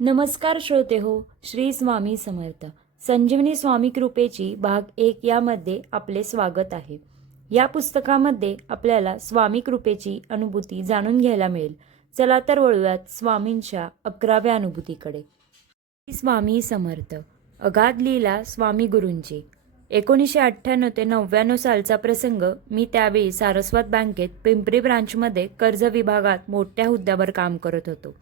नमस्कार श्रोते हो, श्री स्वामी समर्थ. संजीवनी स्वामी कृपेची भाग 1 यामध्ये आपले स्वागत आहे. या पुस्तकामध्ये आपल्याला स्वामी कृपेची अनुभूती जाणून घ्यायला मिळेल. चला तर वळूयात स्वामींच्या 11व्या अनुभूतीकडे. श्री स्वामी समर्थ. अगाध लीला स्वामी गुरूंची. 1998 ते 99 सालचा प्रसंग. मी त्यावेळी सारस्वत बँकेत पिंपरी ब्रांचमध्ये कर्ज विभागात मोठ्या हुद्द्यावर काम करत होतो.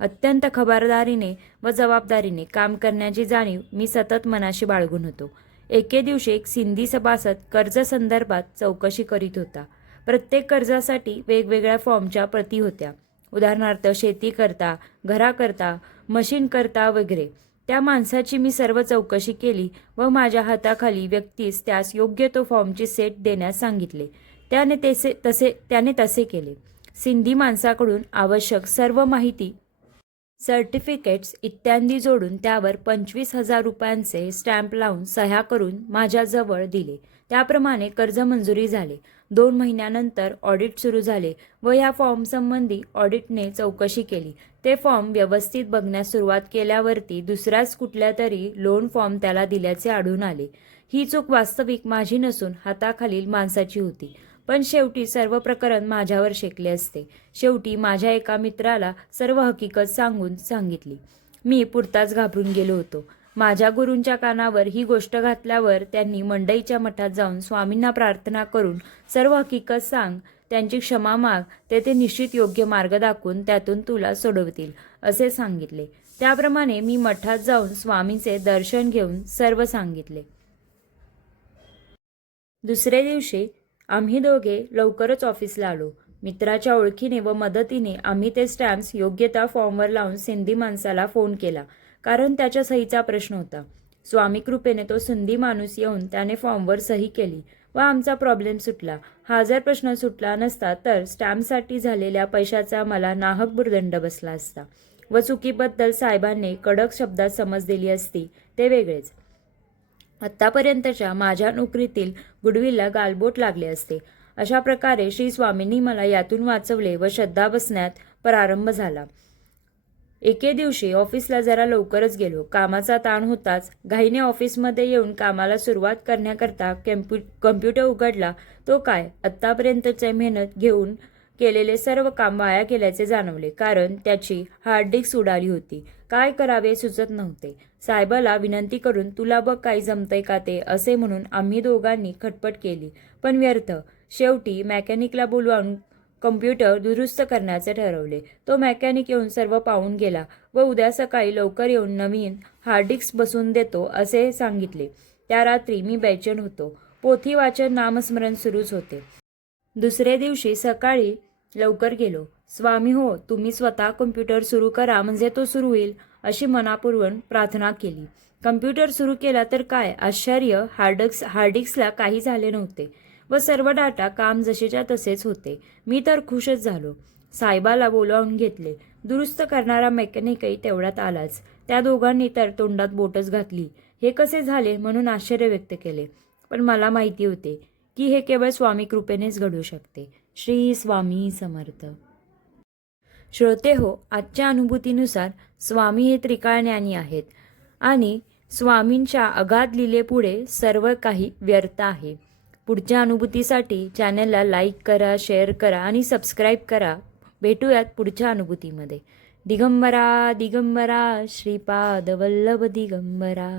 अत्यंत खबरदारीने व जबाबदारीने काम करण्याची जाणीव मी सतत मनाशी बाळगून होतो. एके दिवशी एक सिंधी सभासद कर्ज संदर्भात चौकशी करीत होता. प्रत्येक कर्जासाठी वेगवेगळ्या फॉर्मच्या प्रती होत्या. उदाहरणार्थ शेती करता, घराकरता, मशीन करता वगैरे. त्या माणसाची मी सर्व चौकशी केली व माझ्या हाताखाली व्यक्तीस त्यास योग्य तो फॉर्मची सेट देण्यास सांगितले. त्याने तसे केले. सिंधी माणसाकडून आवश्यक सर्व माहिती, सर्टिफिकेट्स इत्यादी जोडून त्यावर 25,000 रुपयांचे स्टॅम्प लावून सह्या करून माझ्याजवळ दिले. त्याप्रमाणे कर्ज मंजुरी झाले. 2 महिन्यानंतर ऑडिट सुरू झाले व या फॉर्मसंबंधी ऑडिटने चौकशी केली. ते फॉर्म व्यवस्थित बघण्यास सुरुवात केल्यावरती दुसऱ्याच कुठल्या तरी लोन फॉर्म त्याला दिल्याचे आढळून आले. ही चूक वास्तविक माझी नसून हाताखालील माणसाची होती. पण शेवटी सर्व प्रकरण माझ्यावर शेकले असते. शेवटी माझ्या एका मित्राला सर्व हकीकत सांगितली. मी पुरताच घाबरून गेलो होतो. माझ्या गुरूंच्या कानावर ही गोष्ट घातल्यावर त्यांनी मंडईच्या मठात जाऊन स्वामींना प्रार्थना करून सर्व हकीकत सांग, त्यांची क्षमा माग, ते निश्चित योग्य मार्ग दाखवून त्यातून तुला सोडवतील असे सांगितले. त्याप्रमाणे मी मठात जाऊन स्वामींचे दर्शन घेऊन सर्व सांगितले. दुसरे दिवशी आम्ही दोघे लवकरच ऑफिसला आलो. मित्राच्या ओळखीने व मदतीने आम्ही ते स्टॅम्प्स योग्य त्या फॉर्मवर लावून सिंधी माणसाला फोन केला, कारण त्याच्या सहीचा प्रश्न होता. स्वामी कृपेने तो सिंधी माणूस येऊन त्याने फॉर्मवर सही केली व आमचा प्रॉब्लेम सुटला. हा जर प्रश्न सुटला नसता तर स्टॅम्पसाठी झालेल्या पैशाचा मला नाहक भुर्दंड बसला असता व चुकीबद्दल साहेबांनी कडक शब्दात समज दिली असती ते वेगळेच. आत्तापर्यंतच्या माझ्या नोकरीतील गुडविलला गालबोट लागले असते. अशा प्रकारे श्री स्वामींनी मला यातून वाचवले व श्रद्धा बसण्यात प्रारंभ झाला. एके दिवशी ऑफिसला जरा लवकरच गेलो. कामाचा ताण होताच घाईने ऑफिसमध्ये येऊन कामाला सुरुवात करण्याकरता कम्प्युटर उघडला. तो काय, आत्तापर्यंतचे मेहनत घेऊन केलेले सर्व काम वाया केल्याचे जाणवले, कारण त्याची हार्ड डिस्क उडाली होती. काय करावे सुचत नव्हते. साहेबाला विनंती करून तुला बघ काही जमतंय का ते असे म्हणून आम्ही दोघांनी खटपट केली, पण व्यर्थ. शेवटी मेकॅनिकला बोलवून कम्प्युटर दुरुस्त करण्याचे ठरवले. तो मेकॅनिक येऊन सर्व पाहून गेला व उद्या सकाळी लवकर येऊन नवीन हार्ड डिस्क बसवून देतो असे सांगितले. त्या रात्री मी बेचैन होतो. पोथी वाचन, नामस्मरण सुरूच होते. दुसरे दिवशी सकाळी लवकर गेलो. स्वामी हो, तुम्ही स्वतः कम्प्युटर सुरू करा म्हणजे तो सुरू होईल अशी मनापूर्वक प्रार्थना केली. कम्प्युटर सुरू केला तर काय आश्चर्य, हार्डिस्कला काही झाले नव्हते व सर्व डाटा काम जसेच्या तसेच होते. मी तर खुशच झालो. साहेबाला बोलावून घेतले. दुरुस्त करणारा मेकॅनिकही तेवढ्यात आलाच. त्या दोघांनी तर तोंडात बोटच घातली. हे कसे झाले म्हणून आश्चर्य व्यक्त केले, पण मला माहिती होते की हे केवळ स्वामी कृपेनेच घडू शकते. श्री स्वामी समर्थ. श्रोते हो, आजच्या अनुभूतीनुसार स्वामी हे त्रिकाळज्ञानी आहेत आणि स्वामींच्या अगाध लीलेपुढे सर्व काही व्यर्थ आहे. पुढच्या अनुभूतीसाठी चॅनलला लाईक करा, शेअर करा आणि सबस्क्राईब करा. भेटूयात पुढच्या अनुभूतीमध्ये. दिगंबरा दिगंबरा श्रीपाद वल्लभ दिगंबरा.